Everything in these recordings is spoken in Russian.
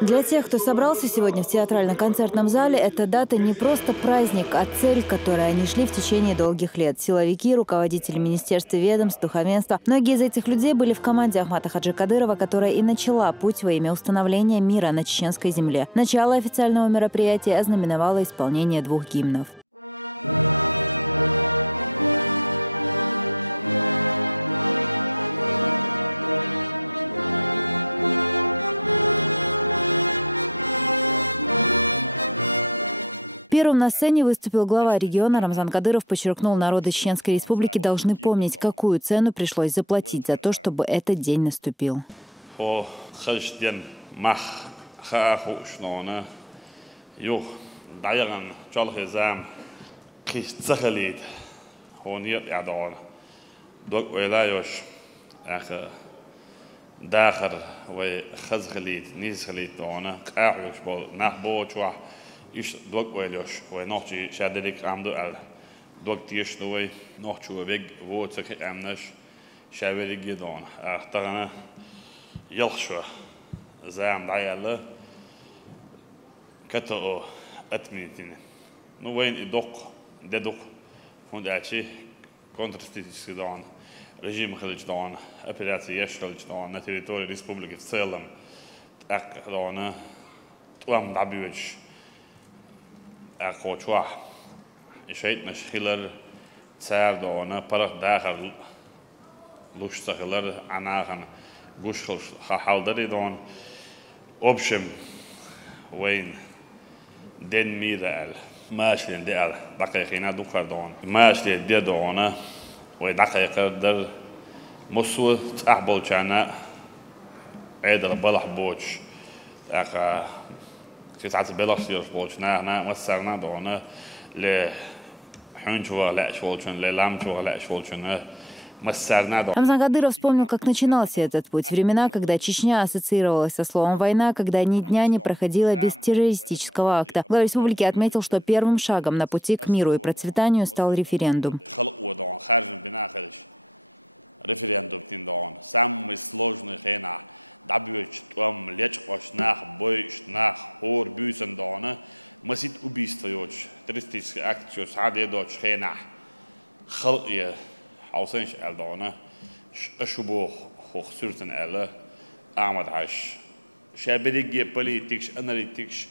Для тех, кто собрался сегодня в театрально-концертном зале, эта дата не просто праздник, а цель, к которой они шли в течение долгих лет. Силовики, руководители министерств и ведомств, духовенства. Многие из этих людей были в команде Ахмата Хаджи Кадырова, которая и начала путь во имя установления мира на чеченской земле. Начало официального мероприятия ознаменовало исполнение 2 гимнов. Первым на сцене выступил глава региона Рамзан Кадыров, подчеркнул, народы Чеченской Республики должны помнить, какую цену пришлось заплатить за то, чтобы этот день наступил. إيش دوق ويلوش ونحكي شادلك عمدو ال دوق تيش نوي نحكي وبيج ووتك عمناش شابري جدون اخترنا يلشوا زعم دعيالله كتو أتمنيتين نوين يدق ددق هون دعشي كونترستيتش دون رژیم خلج دون اپراتي خلج دون نتريتوري ريسبوبليك سالم اق دون توام دبيوش أقوى شيء نشخيلر سعر دونه برق داخل لوش تخيلر عناهن جوش خال داري دون أبشم وين دين ميرال ماشلين ديال دقيقين دوكر دون ماشلين دي دونه ودقيقة در مسوى تقبل جانا عيدر بلح بوش أقا ساعات بلاش يربوش نا مسرنا دونه ل حنجوا لا شولشن للامجوا لا شولشن مسرنا دونه. Рамзан Кадыров вспомнил, как начинался этот путь. Времена, когда Чечня ассоциировалась со словом «война», когда ни дня не проходило без террористического акта. Глава республики отметил, что первым шагом на пути к миру и процветанию стал референдум. Референдум тиндон. Самый сложный хена. Дабьюч там лечкош нах бойш нах хор бюсен дона масит убийство yoch террористический акт yoch саде доч хена خلقية حوسنش الدونا أشوبه خسرتن الله أعمد عش شابريجي بوليتيكش أناليتيكش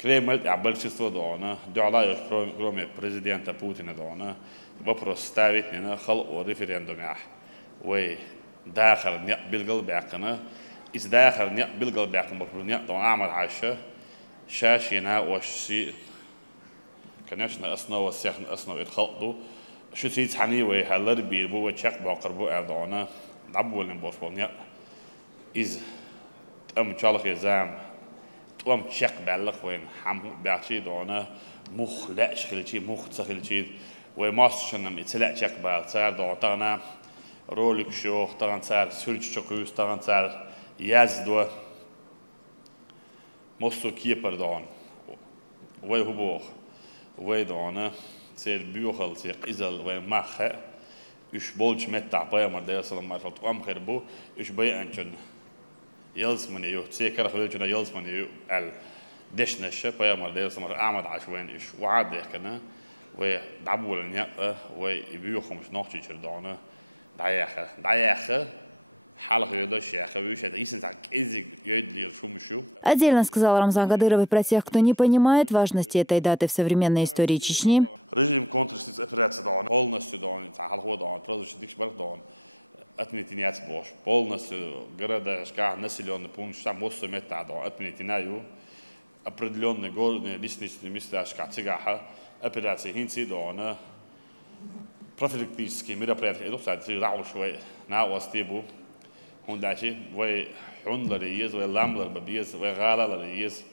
كريمل عبالشستو دونا دعلايش كرومي بريزيدنت بوتين دونا ببروستاويتنا خلق وريفرندوم يح وي داخل نيق بالقلب عقنا إذ داخل نيق بالقلب عقنا بفرنيق دون أعمد عشة شاشينا وشي كنشنا أصنا وسيخن أصنا ويتخلقوا شو سيد حني ويهلر بيربو وشق باقربو أردونا دبولن بوشبونيا إذ تأم تشالخ يزام تأم شق بالغ وين حم بعشي دونا مخ لا شخلتي مخ تخلتي وماسشنم إتلا شق بال صار دوتانا رولك شو تران صار سولج شقوس تران صار يزدو مصو كيبر دون ويهبوخ ويدونا سير بيوخل سير قزل ومخه إيش بولش متع بايا مرده سلام ما شلت قام خربو إيش باي أنشن يلزمني يو سيكر خليجنا يلزمني يو ال دشنش بايا مرده سلام أعمد عشوين إيش وعد يكنا ودعبول النيا ويبيوخ مش نحكي شردانه دعيخه Отдельно сказал Рамзан Кадыров и про тех, кто не понимает важности этой даты в современной истории Чечни. Режим контрституции операции полностью отметить бош полностью города населенный пункт там моссу мета отметинаю определенные горные лестничные места цыгаха операции хинси дона профилактические мероприятия это кстати раушвей на остебу هنداشي وي حنلر يز وي لاملر ببيز وي غالر يز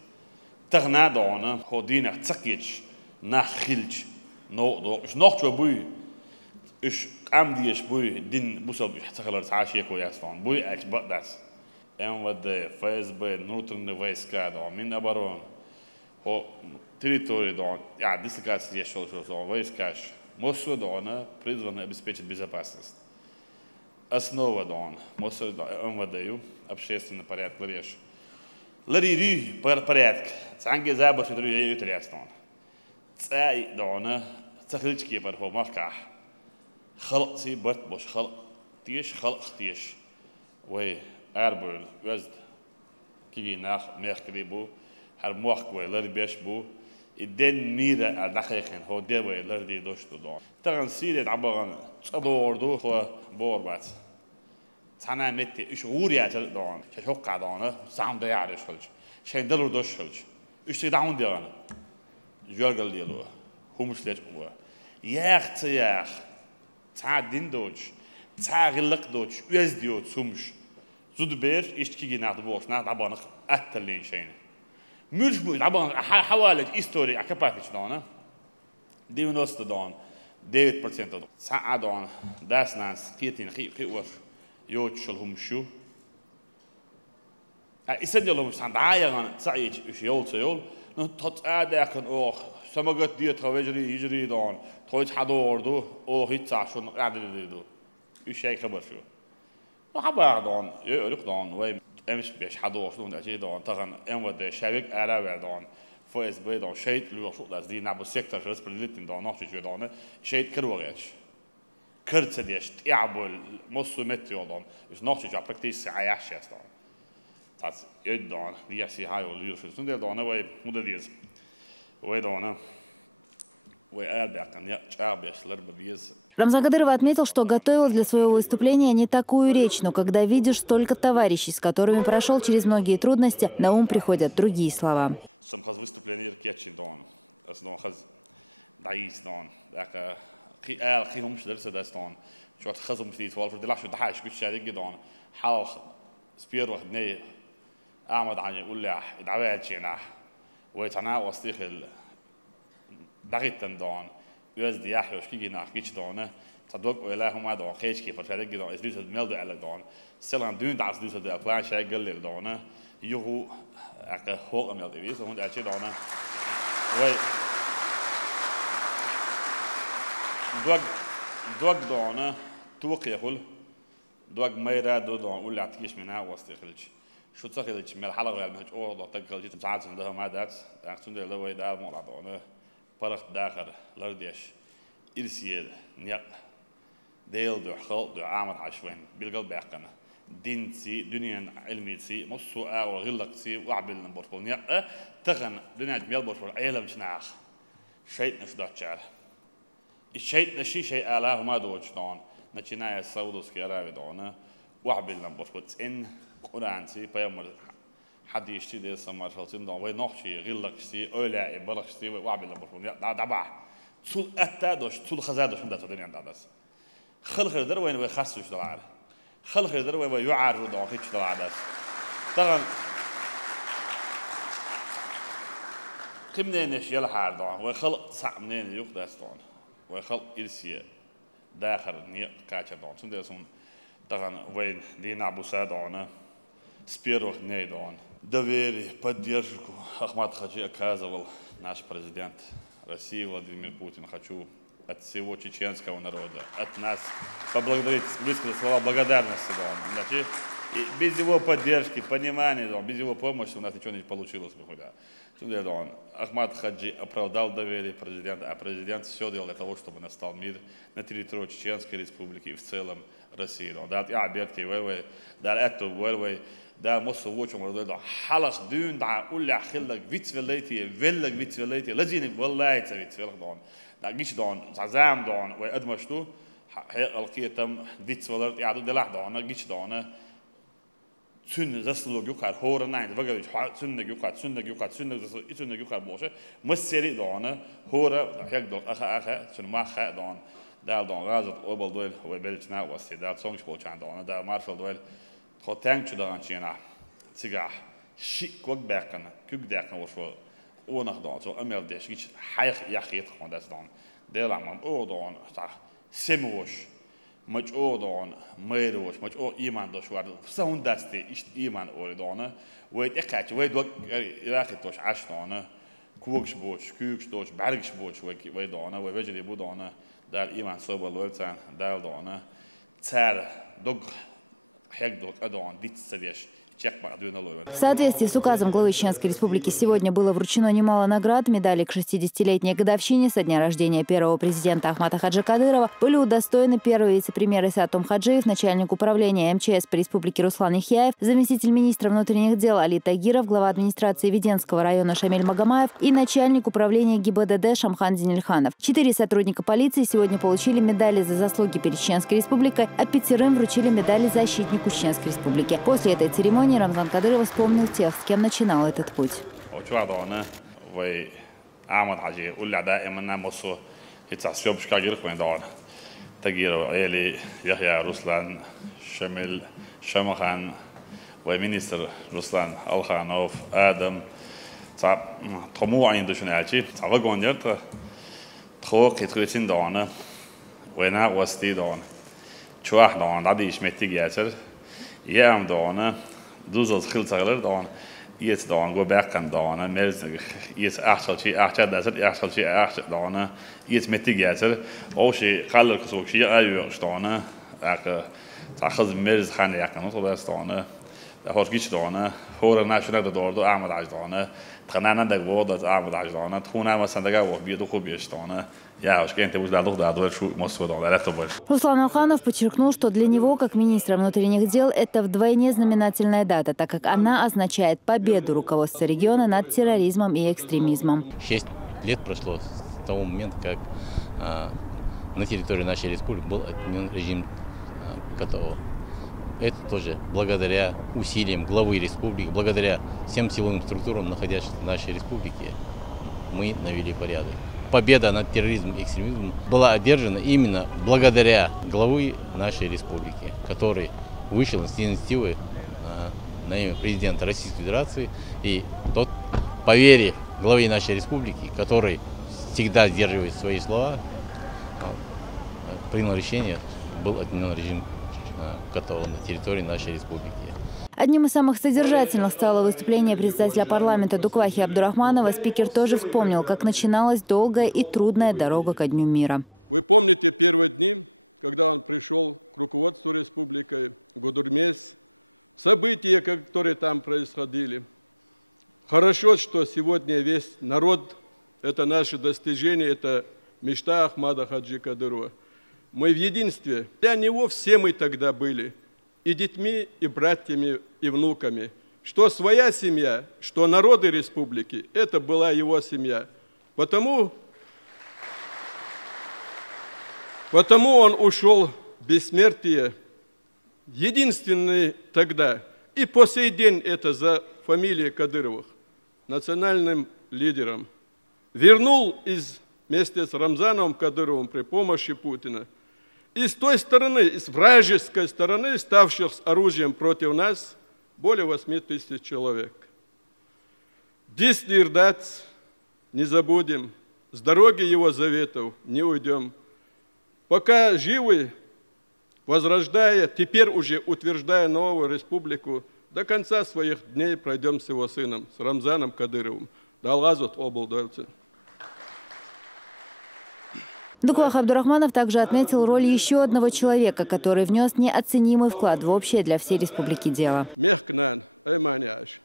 تغنا دونا هودينا تسكيتش نخيلش نو دو اش نوخ بوي اش ام ديش بوي دين بوسل تخلر تعاشي كو ياسفون بوي اكس بداس ام ود فايز بي نوترن ويسكا دو من ابارون هو территории дон я дислокация шо войскаш моссу дона призваны обеспечить безопасность. Основа дон, МВД, общественный порядок реш. لري برياتك سانجي زابر في دري يتريستون تاي دونه تخلج كيبر هو مركح خلق سي برت بوش خلق تيش خلق تيش وي اربل وزد كي ناخ ميخريبو هر موخ وي لري بيش بو الدين ميرا دقيقين هو دي وي لري دوشتو دون تغن سيري عبارن تصدوردو هو بوربات تانا متي اش غوريا دون شوقع دون سام ده يعرف خلج شين دلو دوش خلج اش داون ديان جورجل ديلو همش ليش هو ياخ تياخ تا دين دوج تا غلق دوج ويز ديو سومش زود بير اشتكي ناخد بوش ناخد عبانق اتلين شين مش بو عبان حوالي هيستوري اكباتش دون دي ونوست دون 9% دون ساعة دون داس ناس كيتين خي ور يوتشل همشو إسد يلهم سند عايران سعيد إيش يول نحط أداكن سمعت دي ترويجري يجري دون تويت حدور هيت عشان قاعد دو إيش شيء خبر شو وحبار دون يقولك دون وين أمش بيش حدور شلون أجي دون تغن وده شبك أراوي دون فوز بيد دون شيء اللي وصل ده دي نابو سيكتور شو سبليتين دون نحش جو دون شيء كروغش كرت ديش تعبول مصو متيو دون إيش نحش جو براكتيس عياش يستون تاس يدون دياسي هاي واللي في السند دون وين مدريز وين دون Рамзан Кадыров отметил, что готовил для своего выступления не такую речь, но когда видишь столько товарищей, с которыми прошел через многие трудности, на ум приходят другие слова. دقيقاً دون يوزد يحيوش كي ناخيش دونه صدق ولا هم دون خيش كيف فرشاد دون إزليس الميل ده على دون سلام دون دعس ليس ده أقلان شيء قليل دونه يهو أك هو الميل ده بيس وهم أشي دونه و دوق دونه توق يقول دوق ميرا دون ولا عتيش منها واستخرج شو تخرج من الحلقة على المهج أو تقل جيت مساعد عندها ما دات أحسن ده لو يدار مو دونه برخ داخل لرديش إرسيل نيق ديل دو خلق دو عامل عشوين بالقلب بيقنا دين سي دنيا علمي سي مصو أو غلق سي وعبل نبورفول نيق تغن دنيا جميل بورفول عيلم شناخ شيء نشدات شعر الشيء نشي شيء آلاه ما دوش دون نشينا يسودوس كيراوي دون وعبل نبورفول إن قرآن سي بيامر حد يشتي ده سمار شلتين دون وين نحشي غلق سي أولى برخ سي وعبل نبورفول يا دبع طول أتادوش طول خزادوش من ده الدنيا دادس خلق الدر وين ويخصوش دلعه خلق الدر وين ويعرض دون خيش دلعه داس طبعا كمنين إيش يلا حار دون ويخلق صع منين يوق داس دون ويخلق إرسية داخل نيق كاتشر دون سند يسون طبعا وين لينا بوسا دونه سبيرو ني دون доверие, поддержку Ахмад Хаджи оказывал наш президент России Владимир Путин. Хочу от всего чеченского народа, от нас поблагодарить, высказать слова благодарности. Значит, без его поддержки, понимания, без его помощи у нас ничего не получилось бы. Ахмад Хаджи оправдал доверие президента, а президент все делал для того, чтобы настал мир на территории Чеченской Республики и в целом России. ده مصر وجهه مرضى حلق دون دع أولى خلق فيتفليتي لازين والله يتفلق دون ده جيش دون زعزام دون وأدمشتو حقيقة تم فيتفلرت يعدو دلع دون جيش دون سن زسلو جوكار هورا ناين بقولش سن جوكار بوشه مسيري دون هورا حق دون أخا سن ما خا دون ده دون غازت أول دول وبلشنا وسيدات سونش بوشان دون ده مارشال دول خاطرنگ شدن چینا سیگاه شیک وقت بکن کوک دکن وشو اونخ دان تو امیر دیش گیش حیق یخیت خون دست دان دیلام او دان تا سیموش مچ او دان میروش مچ او ایمان داشت ورد سون دستی ایش ایمان اور دانه وید اکچ وید وقت یخیت داشت عش دانه کوکش داشت برگش بوش وید دانه وید وجدی بود دانه در ایمان صوب لولتن در دانه تر دوگ حق دوت أدوان ديت سديش В соответствии с указом главы Чеченской Республики сегодня было вручено немало наград. Медали к 60-летней годовщине со дня рождения первого президента Ахмата Хаджи Кадырова были удостоены первый вице-премьер Исатом Хаджиев, начальник управления МЧС по республике Руслан Ихяев, заместитель министра внутренних дел Али Тагиров, глава администрации Веденского района Шамиль Магомаев и начальник управления ГИБДД Шамхан Зинильханов. 4 сотрудника полиции сегодня получили медали за заслуги перед Чеченской Республикой, а 5 вручили медали защитнику Чеченской Республики. После этой церемонии Рамзан Кадыров вспомнил тех, с кем начинал этот путь. ومنستر رسلان الخانوف آدم طموع عندش نعشي تعرفون جرت تخوك يتقولين دعنا ونا وستي دعنا شو واحد دعنا عادي متى جاتر يام دعنا دوزز خل صغير دعنا يت دعنا جو باقن دعنا مرز يت أحسن شيء أحسن دازر أحسن شيء أحسن دعنا يت متى جاتر أو شيء خلل كسوق شيء أيوة دعنا تأخذ مرز خانة يكنا طبعا دعنا هورگیش دانه هور نشونه دارد و احمد عجدانه تخنان دکواد از احمد عجدانه تخونه مثلا دکه و بیاد خوب بیشتانه я уж кем-то уже дадут шу Москву дал, это больше. Руслан Алханов подчеркнул, что для него, как министра внутренних дел, это вдвойне знаменательная дата, так как она означает победу руководства региона над терроризмом и экстремизмом. 6 лет прошло с того момента, как на территории нашей республики был отменен режим КТО. Это тоже благодаря усилиям главы республики, благодаря всем силовым структурам, находящимся в нашей республике, мы навели порядок. Победа над терроризмом и экстремизмом была одержана именно благодаря главы нашей республики, который вышел с инициативы на имя президента Российской Федерации. И тот, поверив главе нашей республики, который всегда сдерживает свои слова, принял решение, был отменен режим КТО на территории нашей республики. Одним из самых содержательных стало выступление председателя парламента Дуквахи Абдурахманова. Спикер тоже вспомнил, как начиналась долгая и трудная дорога ко Дню мира. Вы помните первые дни, когда он пришел к руководству республики, Гудурмес, события, которые там происходили. Хорошо, что сегодня весь народ, это наше достижение, это мечта Ахмада Хаджи Кадырова. Мы в единстве. Для него все мы тогда были. И детьми, и братьями, и внуками. Что своя семья, что народы республики, это была его семья. Потому он ушел в бессмертие. Единственный тогда. И по сей день это за фамилией Кадыровых. Национальным лидером. Вернул вместе с Рамзаном Кадыровым при помощи Путина. И с той стороны, с вражеской стороны, ставших с оружием против нас, более 8 тысяч человек. Дислирдать не забудем, с дороги его заветов не уйдем. Пока живы, возрождая, теперь уже утверждая новую республику, до конца своих дней пройдем с его сыном, с Рамзаном Кадыровым. Далгазут облдовцы. Дуквах Абдурахманов также отметил роль еще одного человека, который внес неоценимый вклад в общее для всей республики дело. Мехкнан, Эйманяш.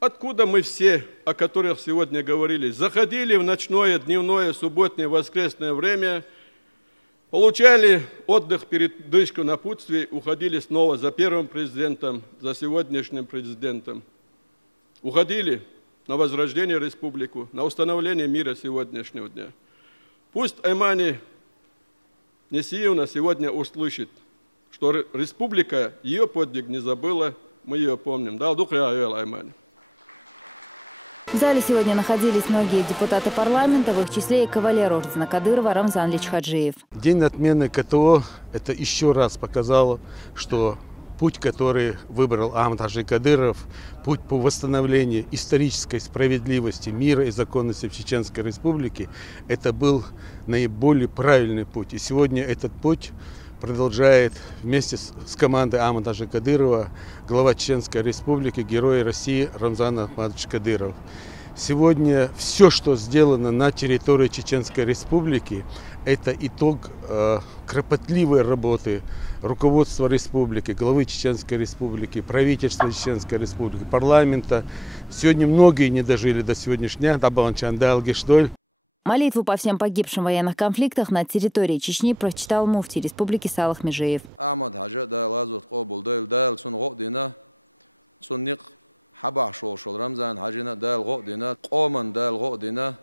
Откуда мы все, о которых сегодня говорили, заходили в ночное, дневное, субботнее, воскресное время, получали отдых, передышку, напутствие, уходили снова за первым президентом, за сегодняшним президентом. Уходили на возрождение республики, на установление мира сегодняшнего дня. Пусть Аймани Несиевна сегодня услышит, что республика ее подвиг не забыла, мы ее помним. Да, Аймани. В зале сегодня находились многие депутаты парламента, в их числе и кавалер ордена Кадырова Рамзан Ильич Хаджиев. День отмены КТО это еще раз показало, что путь, который выбрал Ахмад Хаджи Кадыров, путь по восстановлению исторической справедливости, мира и законности в Чеченской Республике, это был наиболее правильный путь. И сегодня этот путь продолжает вместе с командой Ахмада Хаджи Кадырова глава Чеченской Республики, герой России Рамзан Ахмадович Кадыров. Сегодня все, что сделано на территории Чеченской Республики, это итог кропотливой работы руководства республики, главы Чеченской Республики, правительства Чеченской Республики, парламента. Сегодня многие не дожили до сегодняшнего дня. Молитву по всем погибшим в военных конфликтах на территории Чечни прочитал муфтий республики Салах Межеев. حبع شوشل رمزان حجنا دال غودنا قومن دال غودنا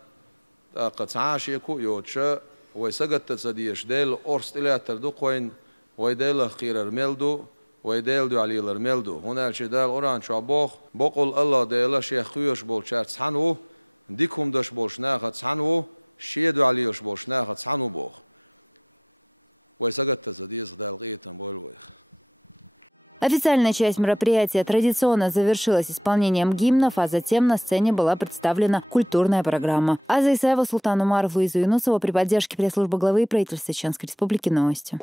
قطعاش يكو يوتشا ويسقط تصديش دال أرست إلى تردو قوين ويدال خير الملدو ويدال دو علي الملدو هنا الشدال أوران شابوخ بقول الله دال شيخ خويش بولشات صحنو ديكم دش بولشناخ صحنو شيدو عليش بولشناخ صحنو بوخ ويسقط تصديش دال غيتن بولويخ. Официальная часть мероприятия традиционно завершилась исполнением гимнов, а затем на сцене была представлена культурная программа. Аза Исаева, Султан Умаров, Луиза Юнусова при поддержке пресс-службы главы правительства Чеченской Республики. Новости.